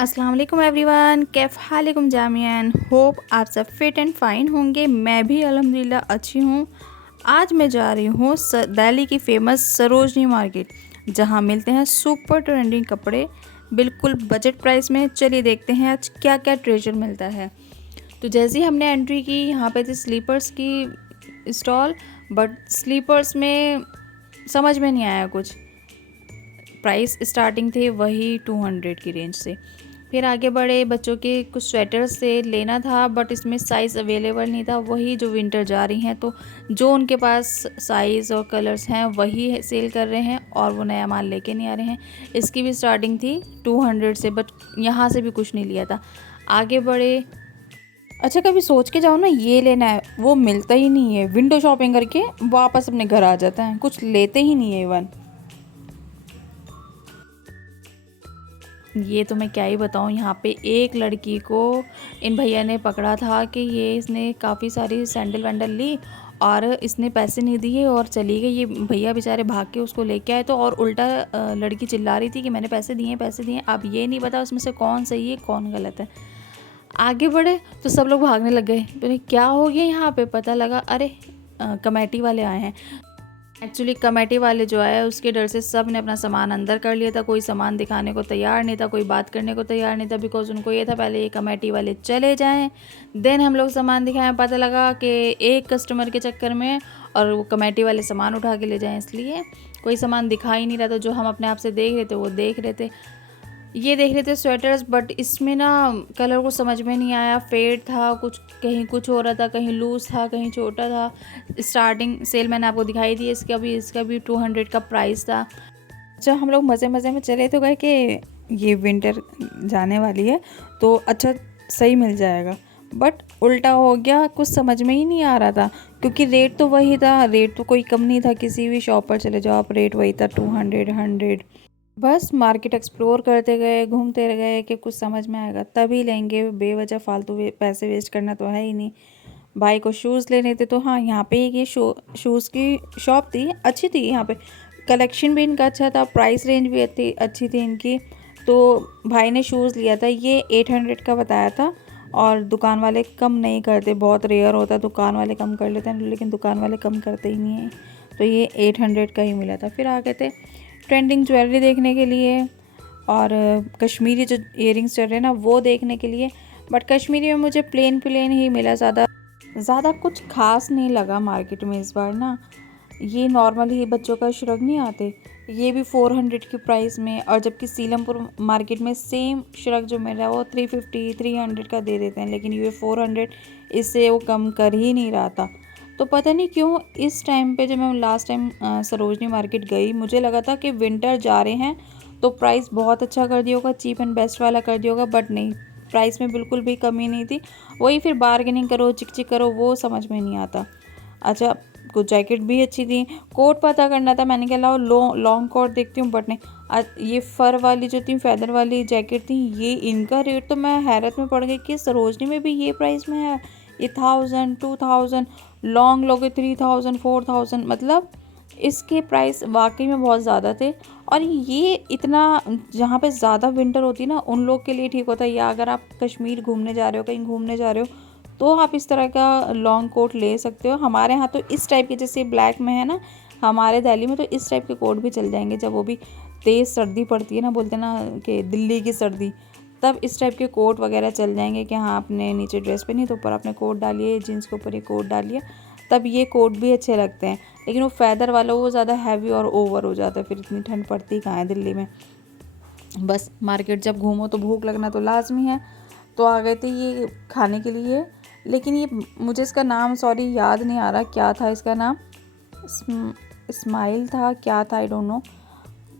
अस्सलाम वालेकुम everyone, Kaif हालिकुम जामियन। Hope आप सब फिट एंड फाइन होंगे। मैं भी अल्हम्दुलिल्लाह अच्छी हूँ। आज मैं जा रही हूँ दिल्ली की फ़ेमस सरोजनी मार्केट, जहाँ मिलते हैं सुपर ट्रेंडिंग कपड़े बिल्कुल बजट प्राइस में। चलिए देखते हैं आज क्या क्या ट्रेजर मिलता है। तो जैसे ही हमने एंट्री की, यहाँ पे थी स्लीपर्स की स्टॉल, बट स्लीपर्स में समझ में नहीं आया कुछ। प्राइस स्टार्टिंग थे वही 200 की रेंज से। फिर आगे बढ़े, बच्चों के कुछ स्वेटर्स से लेना था, बट इसमें साइज़ अवेलेबल नहीं था। वही जो विंटर जा रही हैं, तो जो उनके पास साइज़ और कलर्स हैं वही सेल कर रहे हैं, और वो नया माल लेके नहीं आ रहे हैं। इसकी भी स्टार्टिंग थी 200 से, बट यहाँ से भी कुछ नहीं लिया था। आगे बढ़े, अच्छा कभी सोच के जाओ ना ये लेना है, वो मिलता ही नहीं है। विंडो शॉपिंग करके वापस अपने घर आ जाता है, कुछ लेते ही नहीं है इवन। ये तो मैं क्या ही बताऊँ, यहाँ पे एक लड़की को इन भैया ने पकड़ा था कि ये इसने काफ़ी सारी सैंडल वैंडल ली और इसने पैसे नहीं दिए और चली गई। ये भैया बेचारे भाग के उसको लेके आए, तो और उल्टा लड़की चिल्ला रही थी कि मैंने पैसे दिए पैसे दिए। अब ये नहीं पता उसमें से कौन सही है कौन गलत है। आगे बढ़े तो सब लोग भागने लग गए। तो क्या हो गया यहाँ पे, पता लगा अरे कमेटी वाले आए हैं। एक्चुअली कमेटी वाले जो है उसके डर से सब ने अपना सामान अंदर कर लिया था। कोई सामान दिखाने को तैयार नहीं था, कोई बात करने को तैयार नहीं था, बिकॉज उनको ये था पहले ये कमेटी वाले चले जाएं, देन हम लोग सामान दिखाएं। पता लगा कि एक कस्टमर के चक्कर में और वो कमेटी वाले सामान उठा के ले जाएं, इसलिए कोई सामान दिखा ही नहीं रहा था। जो हम अपने आप से देख रहे थे वो देख रहे थे। ये देख रहे थे स्वेटर्स, बट इसमें ना कलर को समझ में नहीं आया। फेड था कुछ, कहीं कुछ हो रहा था, कहीं लूज़ था, कहीं छोटा था। स्टार्टिंग सेल मैंने आपको दिखाई दी, इसका भी 200 का प्राइस था। अच्छा हम लोग मज़े मज़े में चले तो गए कि ये विंटर जाने वाली है तो अच्छा सही मिल जाएगा, बट उल्टा हो गया। कुछ समझ में ही नहीं आ रहा था, क्योंकि रेट तो वही था, रेट तो कोई कम नहीं था। किसी भी शॉप पर चले जाओ आप, रेट वही था 200। बस मार्केट एक्सप्लोर करते गए, घूमते गए कि कुछ समझ में आएगा तभी लेंगे। बेवजह फालतू पैसे वेस्ट करना तो है ही नहीं। भाई को शूज़ लेने थे, तो हाँ यहाँ पे एक ये शूज़ की शॉप थी, अच्छी थी। यहाँ पे कलेक्शन भी इनका अच्छा था, प्राइस रेंज भी अच्छी थी इनकी। तो भाई ने शूज़ लिया था, ये 800 का बताया था। और दुकान वाले कम नहीं करते, बहुत रेयर होता है दुकान वाले कम कर लेते हैं, लेकिन दुकान वाले कम करते ही नहीं हैं। तो ये 800 का ही मिला था। फिर आ गए थे ट्रेंडिंग ज्वेलरी देखने के लिए, और कश्मीरी जो इयरिंग्स चल रहे हैं ना वो देखने के लिए। बट कश्मीरी में मुझे प्लेन ही मिला, ज़्यादा कुछ खास नहीं लगा मार्केट में इस बार ना। ये नॉर्मल ही बच्चों का श्रग नहीं आते, ये भी 400 की प्राइस में। और जबकि सीलमपुर मार्केट में सेम श्रग जो मिल रहा है वो 350 300 का दे देते हैं, लेकिन ये 400, इससे वो कम कर ही नहीं रहा था। तो पता नहीं क्यों इस टाइम पे, जब मैं लास्ट टाइम सरोजनी मार्केट गई, मुझे लगा था कि विंटर जा रहे हैं तो प्राइस बहुत अच्छा कर दिया होगा, चीप एंड बेस्ट वाला कर दिया होगा, बट नहीं, प्राइस में बिल्कुल भी कमी नहीं थी। वही फिर बार्गेनिंग करो, चिक चिक करो, वो समझ में नहीं आता। अच्छा कुछ जैकेट भी अच्छी थी। कोट पता करना था, मैंने कहा लाओ लॉन्ग कोट देखती हूँ, बट नहीं। ये फ़र वाली जो थी, फैदर वाली जैकेट थी, ये इनका रेट तो मैं हैरत में पड़ गई कि सरोजनी में भी ये प्राइस में है। ये 1000 2000, लॉन्ग लोगे 3000 4000, मतलब इसके प्राइस वाकई में बहुत ज़्यादा थे। और ये इतना, जहाँ पे ज़्यादा विंटर होती है ना उन लोग के लिए ठीक होता है, या अगर आप कश्मीर घूमने जा रहे हो, कहीं घूमने जा रहे हो, तो आप इस तरह का लॉन्ग कोट ले सकते हो। हमारे यहाँ तो इस टाइप के, जैसे ब्लैक में है ना हमारे दिल्ली में, तो इस टाइप के कोट भी चल जाएंगे। जब वो भी तेज़ सर्दी पड़ती है ना, बोलते हैं ना कि दिल्ली की सर्दी, तब इस टाइप के कोट वगैरह चल जाएंगे कि हाँ आपने नीचे ड्रेस पहनी तो ऊपर आपने कोट डालिए, जीन्स के ऊपर ये कोट डालिए, तब ये कोट भी अच्छे लगते हैं। लेकिन वो फैदर वाला वो ज़्यादा हैवी और ओवर हो जाता है, फिर इतनी ठंड पड़ती कहाँ है दिल्ली में। बस मार्केट जब घूमो तो भूख लगना तो लाजमी है, तो आ गए थे ये खाने के लिए। लेकिन ये मुझे इसका नाम सॉरी याद नहीं आ रहा, क्या था इसका नाम, स्माइल था क्या था, आई डोंट नो।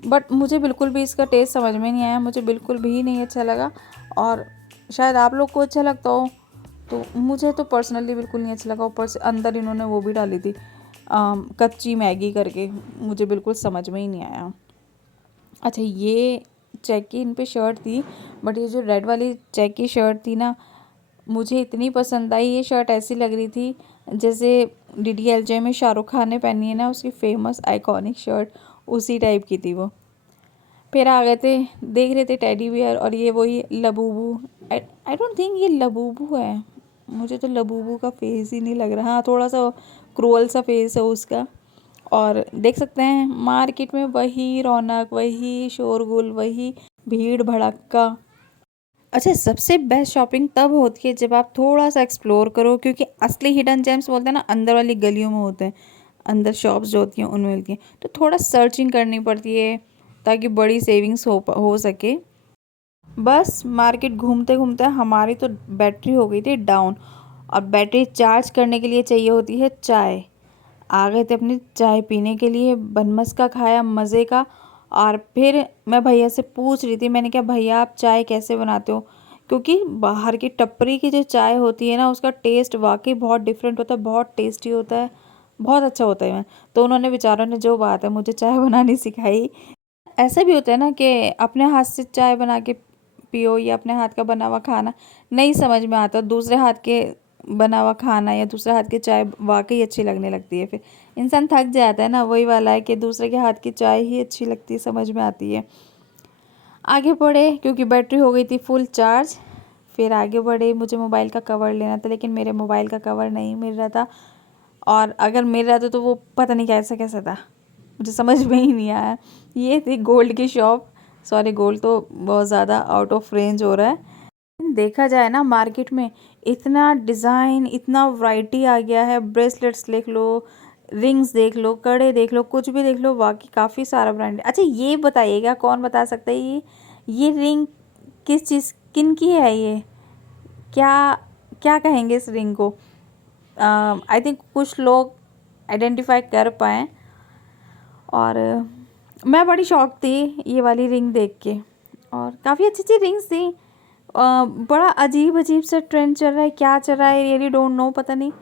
बट मुझे बिल्कुल भी इसका टेस्ट समझ में नहीं आया, मुझे बिल्कुल भी नहीं अच्छा लगा। और शायद आप लोग को अच्छा लगता हो, तो मुझे तो पर्सनली बिल्कुल नहीं अच्छा लगा। ऊपर से अंदर इन्होंने वो भी डाली थी कच्ची मैगी करके, मुझे बिल्कुल समझ में ही नहीं आया। अच्छा ये चेक की इन पे शर्ट थी, बट ये जो रेड वाली चेक की शर्ट थी ना, मुझे इतनी पसंद आई। ये शर्ट ऐसी लग रही थी जैसे DDLJ में शाहरुख खान ने पहनी है ना, उसकी फेमस आइकॉनिक शर्ट, उसी टाइप की थी वो। फिर आ गए थे, देख रहे थे टेडी बियर, और ये वही लबूबू। आई डोंट थिंक ये लबूबू है, मुझे तो लबूबू का फेस ही नहीं लग रहा। हाँ, थोड़ा सा क्रूअल सा फेस है उसका। और देख सकते हैं मार्केट में वही रौनक, वही शोरगुल, वही भीड़ भड़क्का। अच्छा, सबसे बेस्ट शॉपिंग तब होती है जब आप थोड़ा सा एक्सप्लोर करो, क्योंकि असली हिडन जेम्स बोलते हैं ना, अंदर वाली गलियों में होते हैं, अंदर शॉप्स जो होती हैं उनमें मिलती हैं। तो थोड़ा सर्चिंग करनी पड़ती है ताकि बड़ी सेविंग्स हो सके। बस मार्केट घूमते घूमते हमारी तो बैटरी हो गई थी डाउन, और बैटरी चार्ज करने के लिए चाहिए होती है चाय। आ गए थे अपनी चाय पीने के लिए, बनमस्का खाया मज़े का। और फिर मैं भैया से पूछ रही थी, मैंने कहा भैया आप चाय कैसे बनाते हो, क्योंकि बाहर की टपरी की जो चाय होती है ना, उसका टेस्ट वाकई बहुत डिफरेंट होता है, बहुत टेस्टी होता है, बहुत अच्छा होता है। तो उन्होंने बेचारों ने जो बात है मुझे चाय बनानी सिखाई। ऐसा भी होता है ना कि अपने हाथ से चाय बना के पियो, या अपने हाथ का बना हुआ खाना नहीं समझ में आता, दूसरे हाथ के बना हुआ खाना या दूसरे हाथ की चाय वाकई अच्छी लगने लगती है। फिर इंसान थक जाता है ना, वही वाला है कि दूसरे के हाथ की चाय ही अच्छी लगती है, समझ में आती है। आगे बढ़े क्योंकि बैटरी हो गई थी फुल चार्ज। फिर आगे बढ़े, मुझे मोबाइल का कवर लेना था, लेकिन मेरे मोबाइल का कवर नहीं मिल रहा था, और अगर मिल रहा था तो वो पता नहीं कैसा कैसा था, मुझे समझ में ही नहीं आया। ये थी गोल्ड की शॉप। सॉरी, गोल्ड तो बहुत ज़्यादा आउट ऑफ रेंज हो रहा है। देखा जाए ना, मार्केट में इतना डिज़ाइन, इतना वैरायटी आ गया है। ब्रेसलेट्स देख लो, रिंग्स देख लो, कड़े देख लो, कुछ भी देख लो, बाकी काफ़ी सारा ब्रांड। अच्छा, ये बताइएगा, कौन बता सकता है ये रिंग किस चीज़, किन की है ये, क्या क्या कहेंगे इस रिंग को? आई थिंक कुछ लोग आइडेंटिफाई कर पाएँ। और मैं बड़ी शौक थी ये वाली रिंग देख के, और काफ़ी अच्छी अच्छी रिंग्स थी। बड़ा अजीब अजीब सा ट्रेंड चल रहा है, क्या चल रहा है रियली डोंट नो, पता नहीं।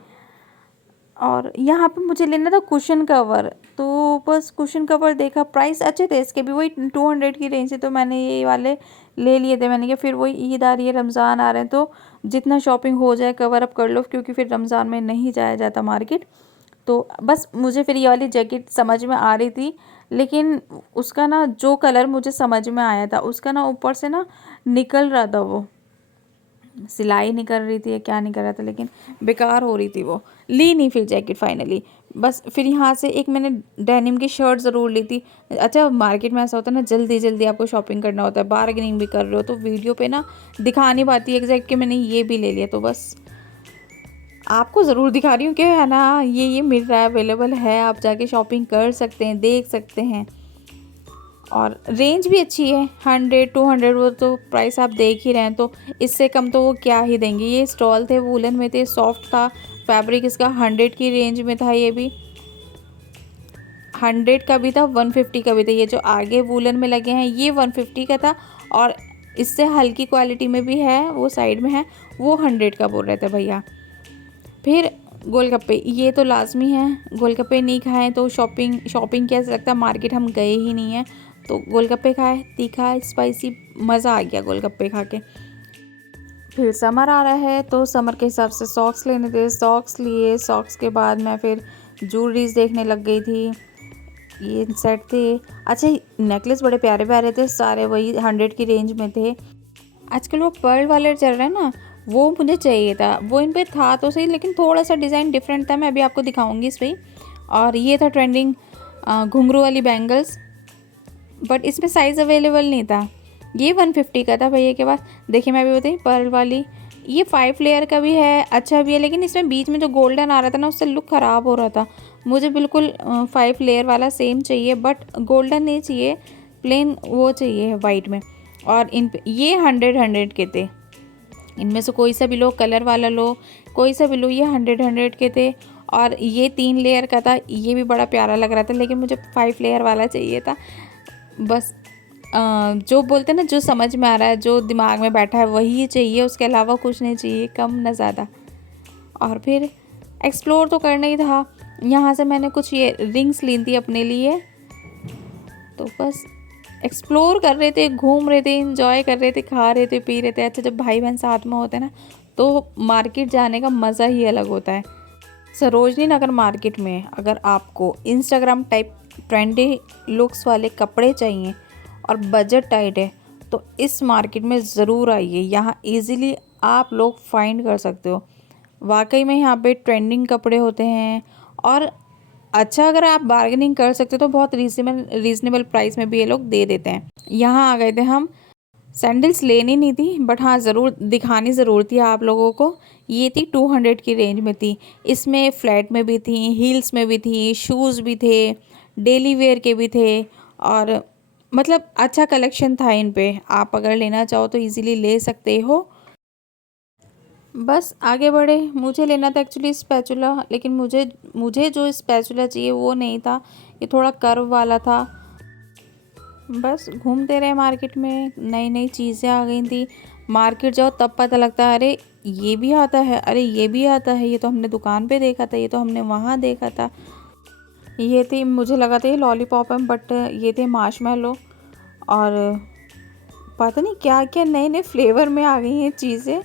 और यहाँ पे मुझे लेना था कुशन कवर, तो बस कुशन कवर देखा, प्राइस अच्छे थे इसके भी, वही 200 की रेंज से, तो मैंने ये वाले ले लिए थे। मैंने कहा फिर वही ईद आ रही है, रमज़ान आ रहे हैं, तो जितना शॉपिंग हो जाए कवर अप कर लो, क्योंकि फिर रमज़ान में नहीं जाया जाता मार्केट। तो बस मुझे फिर ये वाली जैकेट समझ में आ रही थी, लेकिन उसका ना जो कलर मुझे समझ में आया था, उसका ना ऊपर से ना निकल रहा था, वो सिलाई निकल रही थी या क्या निकल रहा था, लेकिन बेकार हो रही थी वो। ली नहीं फिर जैकेट फाइनली। बस फिर यहाँ से एक मैंने डेनिम की शर्ट ज़रूर ली थी। अच्छा, मार्केट में ऐसा होता है ना, जल्दी जल्दी आपको शॉपिंग करना होता है, बार्गेनिंग भी कर रहे हो, तो वीडियो पे ना दिखा नहीं पाती एग्जैक्ट कि मैंने ये भी ले लिया। तो बस आपको ज़रूर दिखा रही हूँ कि है ना, ये मिल रहा है, अवेलेबल है, आप जाके शॉपिंग कर सकते हैं, देख सकते हैं। और रेंज भी अच्छी है, 100-200, वो तो प्राइस आप देख ही रहे हैं, तो इससे कम तो वो क्या ही देंगे। ये स्टॉल थे, वूलन में थे, सॉफ्ट था फैब्रिक इसका, 100 की रेंज में था। ये भी 100 का भी था, 150 का भी था। ये जो आगे वूलन में लगे हैं ये 150 का था, और इससे हल्की क्वालिटी में भी है, वो साइड में है, वो 100 का बोल रहे थे भैया। फिर गोलगप्पे, ये तो लाजमी है, गोलगप्पे नहीं खाएं तो शॉपिंग कैसा लगता है, मार्केट हम गए ही नहीं हैं। तो गोलगप्पे खाए, तीखा स्पाइसी, मज़ा आ गया गोलगप्पे खा के। फिर समर आ रहा है, तो समर के हिसाब से सॉक्स लेने थे, सॉक्स लिए। सॉक्स के बाद मैं फिर ज्वेलरीज देखने लग गई थी, ये सेट थे। अच्छा, नेकलेस बड़े प्यारे प्यारे थे, सारे वही 100 की रेंज में थे। आजकल वो पर्ल वाले चल रहे हैं ना, वो मुझे चाहिए था, वो इन पे था तो सही, लेकिन थोड़ा सा डिज़ाइन डिफरेंट था, मैं अभी आपको दिखाऊंगी इस पर। और ये था ट्रेंडिंग घुंघरू वाली बैंगल्स, बट इसमें साइज़ अवेलेबल नहीं था। ये 150 का था भैया के पास। देखिए मैं भी बताई, पर्ल वाली, ये 5 लेयर का भी है, अच्छा भी है, लेकिन इसमें बीच में जो गोल्डन आ रहा था ना, उससे लुक ख़राब हो रहा था। मुझे बिल्कुल 5 लेयर वाला सेम चाहिए, बट गोल्डन नहीं चाहिए, प्लेन वो चाहिए वाइट में। और इन ये 100 के थे, इनमें से कोई सा भी लो, कलर वाला लो, कोई सा भी लो, ये 100 के थे। और ये 3 लेयर का था, ये भी बड़ा प्यारा लग रहा था, लेकिन मुझे 5 लेयर वाला चाहिए था। बस जो बोलते हैं ना, जो समझ में आ रहा है, जो दिमाग में बैठा है वही चाहिए, उसके अलावा कुछ नहीं चाहिए, कम ना ज़्यादा। और फिर एक्सप्लोर तो करना ही था। यहाँ से मैंने कुछ ये रिंग्स ली थी अपने लिए, तो बस एक्सप्लोर कर रहे थे, घूम रहे थे, इंजॉय कर रहे थे, खा रहे थे, पी रहे थे। अच्छा, जब भाई बहन साथ में होते हैं ना, तो मार्केट जाने का मज़ा ही अलग होता है। सरोजनी नगर मार्केट में अगर आपको इंस्टाग्राम टाइप ट्रेंडी लुक्स वाले कपड़े चाहिए और बजट टाइट है तो इस मार्केट में ज़रूर आइए। यहाँ इजीली आप लोग फाइंड कर सकते हो। वाकई में यहाँ पे ट्रेंडिंग कपड़े होते हैं और अच्छा, अगर आप बार्गेनिंग कर सकते हो तो बहुत रीज़नेबल प्राइस में भी ये लोग दे देते हैं। यहाँ आ गए थे हम। सैंडल्स लेनी नहीं थी बट हाँ ज़रूर दिखानी ज़रूर थी आप लोगों को। ये थी 200 की रेंज में थी। इसमें फ्लैट में भी थी, हील्स में भी थी, शूज़ भी थे, डेली वेयर के भी थे और मतलब अच्छा कलेक्शन था इन पे। आप अगर लेना चाहो तो इजीली ले सकते हो। बस आगे बढ़े। मुझे लेना था एक्चुअली स्पैचुला, लेकिन मुझे जो स्पैचुला चाहिए वो नहीं था, ये थोड़ा कर्व वाला था। बस घूमते रहे मार्केट में, नई नई चीज़ें आ गई थी। मार्केट जाओ तब पता लगता है अरे ये भी आता है, अरे ये भी आता है, ये तो हमने दुकान पे देखा था, ये तो हमने वहाँ देखा था। ये थी, मुझे लगा था ये लॉलीपॉप है बट ये थे मार्शमेलो और पता नहीं क्या क्या नए नए फ्लेवर में आ गई हैं चीज़ें।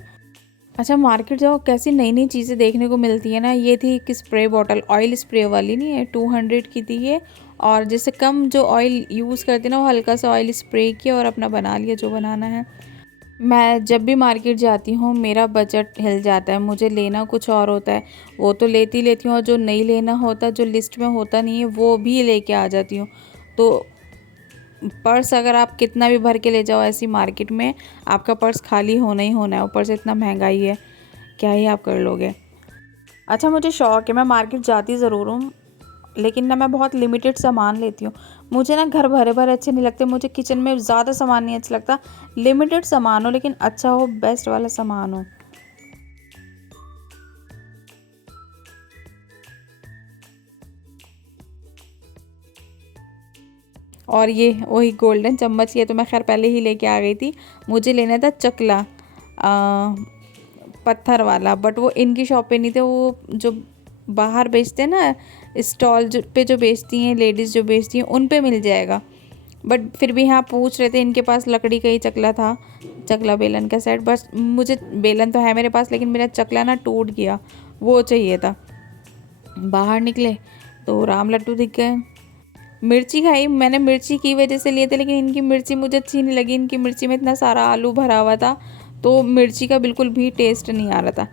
अच्छा, मार्केट जाओ कैसी नई नई चीज़ें देखने को मिलती है ना। ये थी एक स्प्रे बॉटल, ऑयल स्प्रे वाली नहीं है, 200 की थी ये। और जैसे कम जो ऑयल यूज़ करते ना, वो हल्का सा ऑयल स्प्रे किया और अपना बना लिया जो बनाना है। मैं जब भी मार्केट जाती हूँ मेरा बजट हिल जाता है, मुझे लेना कुछ और होता है, वो तो लेती हूँ और जो नहीं लेना होता, जो लिस्ट में होता नहीं है, वो भी लेके आ जाती हूँ। तो पर्स अगर आप कितना भी भर के ले जाओ ऐसी मार्केट में, आपका पर्स खाली होना ही होना है। ऊपर से इतना महंगाई है, क्या ही आप कर लोगे। अच्छा, मुझे शौक है, मैं मार्केट जाती ज़रूर हूँ लेकिन ना मैं बहुत लिमिटेड सामान लेती हूँ। मुझे ना घर भरे भरे अच्छे नहीं लगते, मुझे किचन में ज़्यादा सामान नहीं अच्छा लगता। लिमिटेड सामान हो लेकिन अच्छा हो, बेस्ट वाला सामान हो। और ये वही गोल्डन चम्मच, ये तो मैं खैर पहले ही लेके आ गई थी। मुझे लेना था चकला पत्थर वाला, बट वो इनकी शॉप पे नहीं थे, वो जो बाहर बेचते हैं ना, स्टॉल जो बेचती हैं लेडीज़, जो बेचती हैं उन पे मिल जाएगा। बट फिर भी यहाँ पूछ रहे थे, इनके पास लकड़ी का ही चकला था, चकला बेलन का सेट। बस मुझे बेलन तो है मेरे पास लेकिन मेरा चकला ना टूट गया, वो चाहिए था। बाहर निकले तो राम लड्डू दिख गए। मिर्ची खाई मैंने, मिर्ची की वजह से लिए थे लेकिन इनकी मिर्ची मुझे अच्छी नहीं लगी। इनकी मिर्ची में इतना सारा आलू भरा हुआ था तो मिर्ची का बिल्कुल भी टेस्ट नहीं आ रहा था।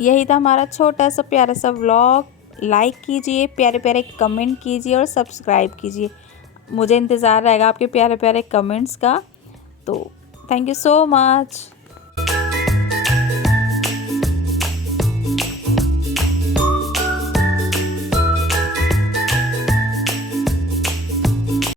यही था हमारा छोटा सा प्यारा सा व्लॉग। लाइक कीजिए, प्यारे प्यारे कमेंट कीजिए और सब्सक्राइब कीजिए। मुझे इंतज़ार रहेगा आपके प्यारे प्यारे कमेंट्स का। तो थैंक यू सो मच।